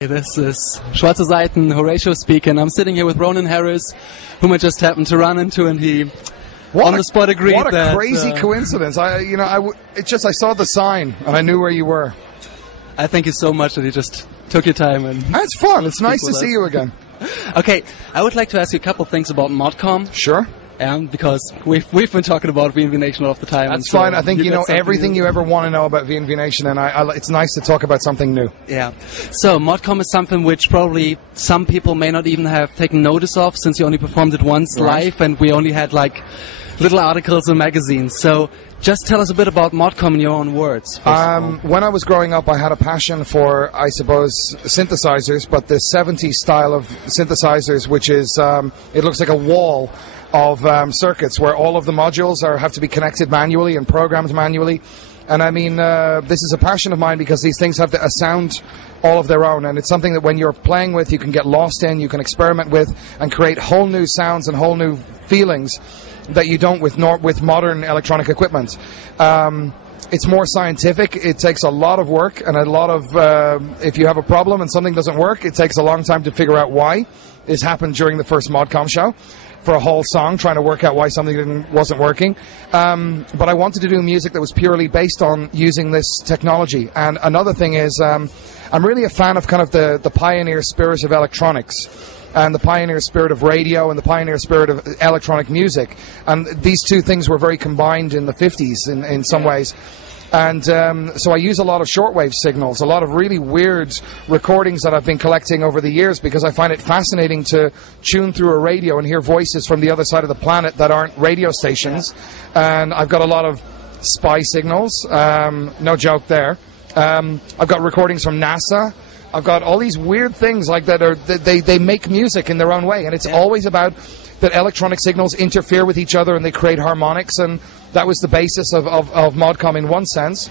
This is Schwarze Seiten, Horatio speaking. I'm sitting here with Ronan Harris, whom I just happened to run into, and he on the spot agreed. What a crazy coincidence! I saw the sign and I knew where you were. I thank you so much that you just took your time and. That's fun. It's nice to see you again. Okay, I would like to ask you a couple things about ModCom. Sure. Because we've been talking about VNV Nation all the time. That's fine. I think you know everything you ever want to know about VNV Nation, and it's nice to talk about something new. Yeah. So ModCom is something which probably some people may not even have taken notice of, since you only performed it once live, and we only had like little articles in magazines. So just tell us a bit about ModCom in your own words. When I was growing up, I had a passion for, I suppose, synthesizers, but the 70s style of synthesizers, which is, it looks like a wall of circuits where all of the modules have to be connected manually and programmed manually. And I mean, this is a passion of mine because these things have a sound all of their own, and it's something that when you're playing with, you can get lost in, you can experiment with, and create whole new sounds and whole new feelings that you don't with modern electronic equipment. It's more scientific. It takes a lot of work and a lot of, if you have a problem and something doesn't work, it takes a long time to figure out why. This happened during the first ModCom show for a whole song, trying to work out why something wasn't working. But I wanted to do music that was purely based on using this technology. And another thing is, I'm really a fan of kind of the pioneer spirit of electronics, and the pioneer spirit of radio, and the pioneer spirit of electronic music. And these two things were very combined in the 50s in some ways. And so I use a lot of shortwave signals, a lot of really weird recordings that I've been collecting over the years, because I find it fascinating to tune through a radio and hear voices from the other side of the planet that aren't radio stations. And I've got a lot of spy signals, no joke there. I've got recordings from NASA. I've got all these weird things like that. They make music in their own way, and it's always about that electronic signals interfere with each other and they create harmonics, and that was the basis of ModCom in one sense.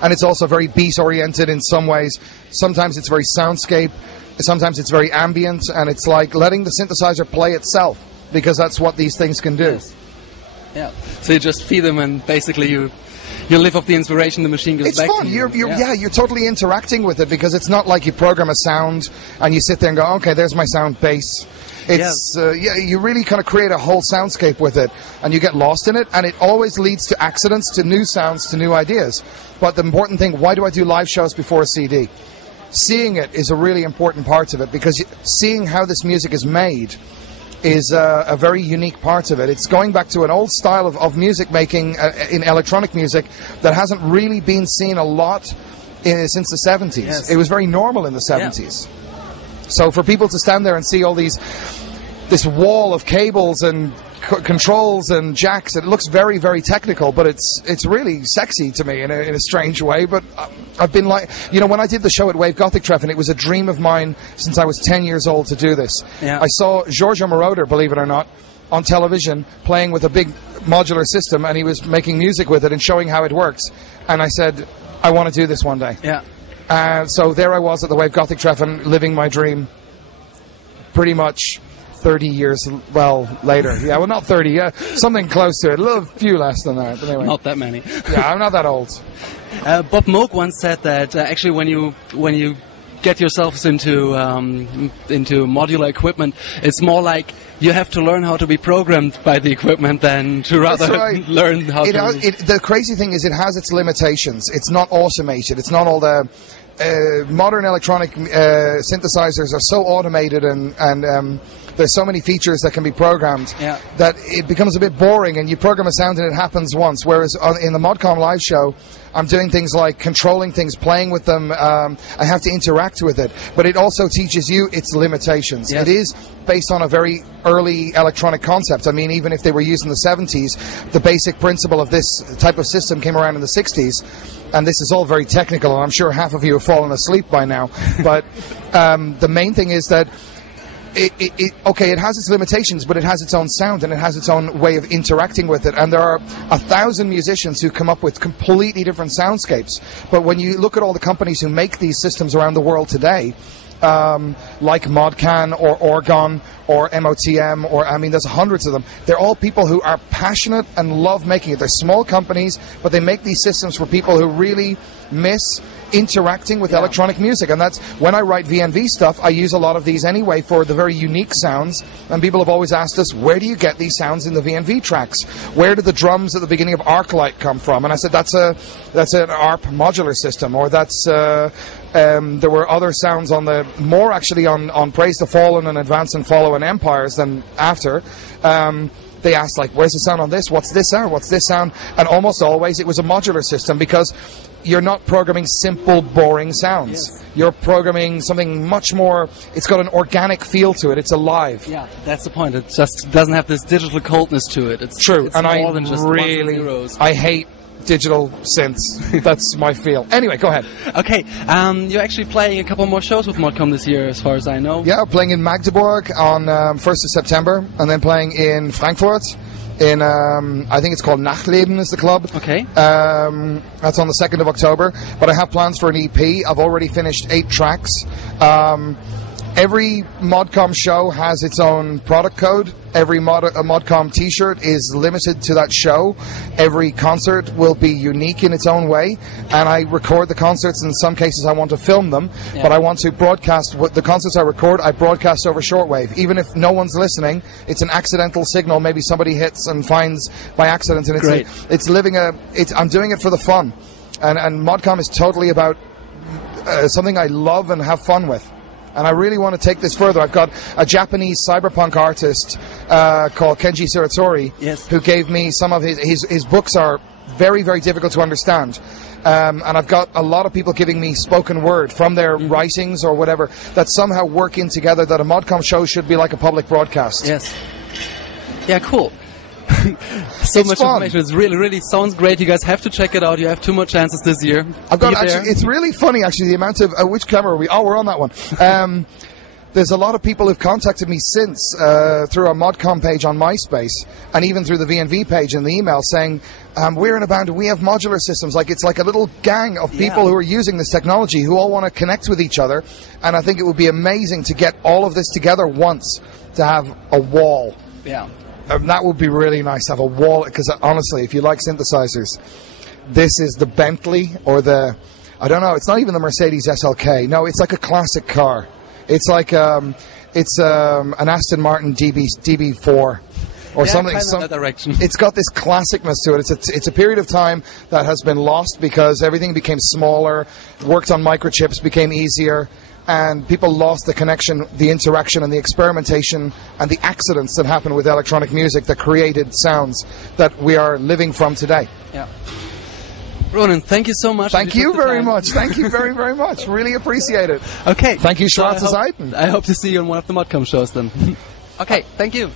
And it's also very beat-oriented in some ways. Sometimes it's very soundscape, sometimes it's very ambient, and it's like letting the synthesizer play itself, because that's what these things can do. Yes. Yeah. So you just feed them, and basically you live off the inspiration the machine gives back to you. It's fun. You're totally interacting with it, because it's not like you program a sound and you sit there and go, okay, there's my sound base. It's you really kind of create a whole soundscape with it, and you get lost in it, and it always leads to accidents, to new sounds, to new ideas. But the important thing, why do I do live shows before a CD? Seeing it is a really important part of it, because seeing how this music is made is a very unique part of it. It's going back to an old style of music making in electronic music that hasn't really been seen a lot since the 70s. Yes. It was very normal in the 70s. Yeah. So for people to stand there and see all this wall of cables and controls and jacks, it looks very, very technical, but it's really sexy to me in a strange way. But I've been like, when I did the show at Wave Gothic Treffen, it was a dream of mine since I was 10 years old to do this. Yeah. I saw Giorgio Moroder, believe it or not, on television playing with a big modular system, and he was making music with it and showing how it works. And I said, I want to do this one day. Yeah. So there I was at the Wave Gothic Treffen, living my dream, pretty much 30 years, later. Yeah, well, not 30, something close to it. A few less than that. But anyway. Not that many. Yeah, I'm not that old. Bob Moog once said that actually when you get yourselves into modular equipment, it's more like you have to learn how to be programmed by the equipment than to rather learn how to... The crazy thing is it has its limitations. It's not automated. It's not all the... modern electronic synthesizers are so automated, and there's so many features that can be programmed that it becomes a bit boring, and you program a sound and it happens once, whereas in the ModCom live show I'm doing things like controlling things, playing with them. I have to interact with it, but it also teaches you its limitations. Yes. It is based on a very early electronic concept. I mean, even if they were used in the 70s, the basic principle of this type of system came around in the 60s. And this is all very technical, and I'm sure half of you have fallen asleep by now. But the main thing is that it has its limitations, but it has its own sound, and it has its own way of interacting with it. And there are 1,000 musicians who come up with completely different soundscapes. But when you look at all the companies who make these systems around the world today, like Modcan or Orgon or MOTM, or there's hundreds of them. They're all people who are passionate and love making it. They're small companies, but they make these systems for people who really miss interacting with electronic music. And that's when I write VNV stuff, I use a lot of these anyway for the very unique sounds. And people have always asked us, where do you get these sounds in the VNV tracks? Where do the drums at the beginning of Arclight come from? And I said, that's an ARP modular system, or that's there were other sounds on the more actually on Praise the Fallen and Advance and Follow and Empires than after. They asked, like, where's the sound on this? What's this sound? What's this sound? And almost always it was a modular system, because you're not programming simple, boring sounds. Yes. You're programming something much more, it's got an organic feel to it. It's alive. Yeah, that's the point. It just doesn't have this digital coldness to it. It's true. It's and more I than just really, ones and zeros. I hate digital synths. That's my feel. Anyway, go ahead. Okay, you're actually playing a couple more shows with Modcom this year, as far as I know. Yeah, playing in Magdeburg on 1st of September, and then playing in Frankfurt in, I think it's called Nachtleben is the club. Okay. That's on the 2nd of October. But I have plans for an EP. I've already finished 8 tracks. Every Modcom show has its own product code. Every Modcom t-shirt is limited to that show. Every concert will be unique in its own way. And I record the concerts. In some cases I want to film them, but I want to broadcast the concerts I record. I broadcast over shortwave. Even if no one's listening, it's an accidental signal. Maybe somebody hits and finds by accident. And it's living I'm doing it for the fun. And Modcom is totally about something I love and have fun with. And I really want to take this further. I've got a Japanese cyberpunk artist called Kenji Suratsuri, who gave me some of his books are very, very difficult to understand. And I've got a lot of people giving me spoken word from their writings or whatever that somehow work in together, that a Modcom show should be like a public broadcast. Yes. Yeah, cool. So much information. It really, really sounds great. You guys have to check it out. You have 2 more chances this year. I've got it's really funny actually, the amount of which camera are we? Oh, we're on that one. There's a lot of people who've contacted me since through our Modcom page on MySpace, and even through the VNV page in the email, saying we're in a band and we have modular systems. Like, it's like a little gang of people who are using this technology, who all want to connect with each other. And I think it would be amazing to get all of this together once, to have a wall. Yeah. That would be really nice to have a wall, because honestly, if you like synthesizers, this is the Bentley or the, I don't know, it's not even the Mercedes SLK. No, it's like a classic car. It's like an Aston Martin DB4 or something. Kind of in that direction. It's got this classicness to it. It's a period of time that has been lost because everything became smaller, worked on microchips, became easier. And people lost the connection, the interaction, and the experimentation, and the accidents that happened with electronic music that created sounds that we are living from today. Yeah. Ronan, thank you so much. Thank you very much. Thank you very, very much. Really appreciate it. Okay. Thank you, Schwarze Seiten. I hope to see you on one of the Modcom shows then. Okay, thank you.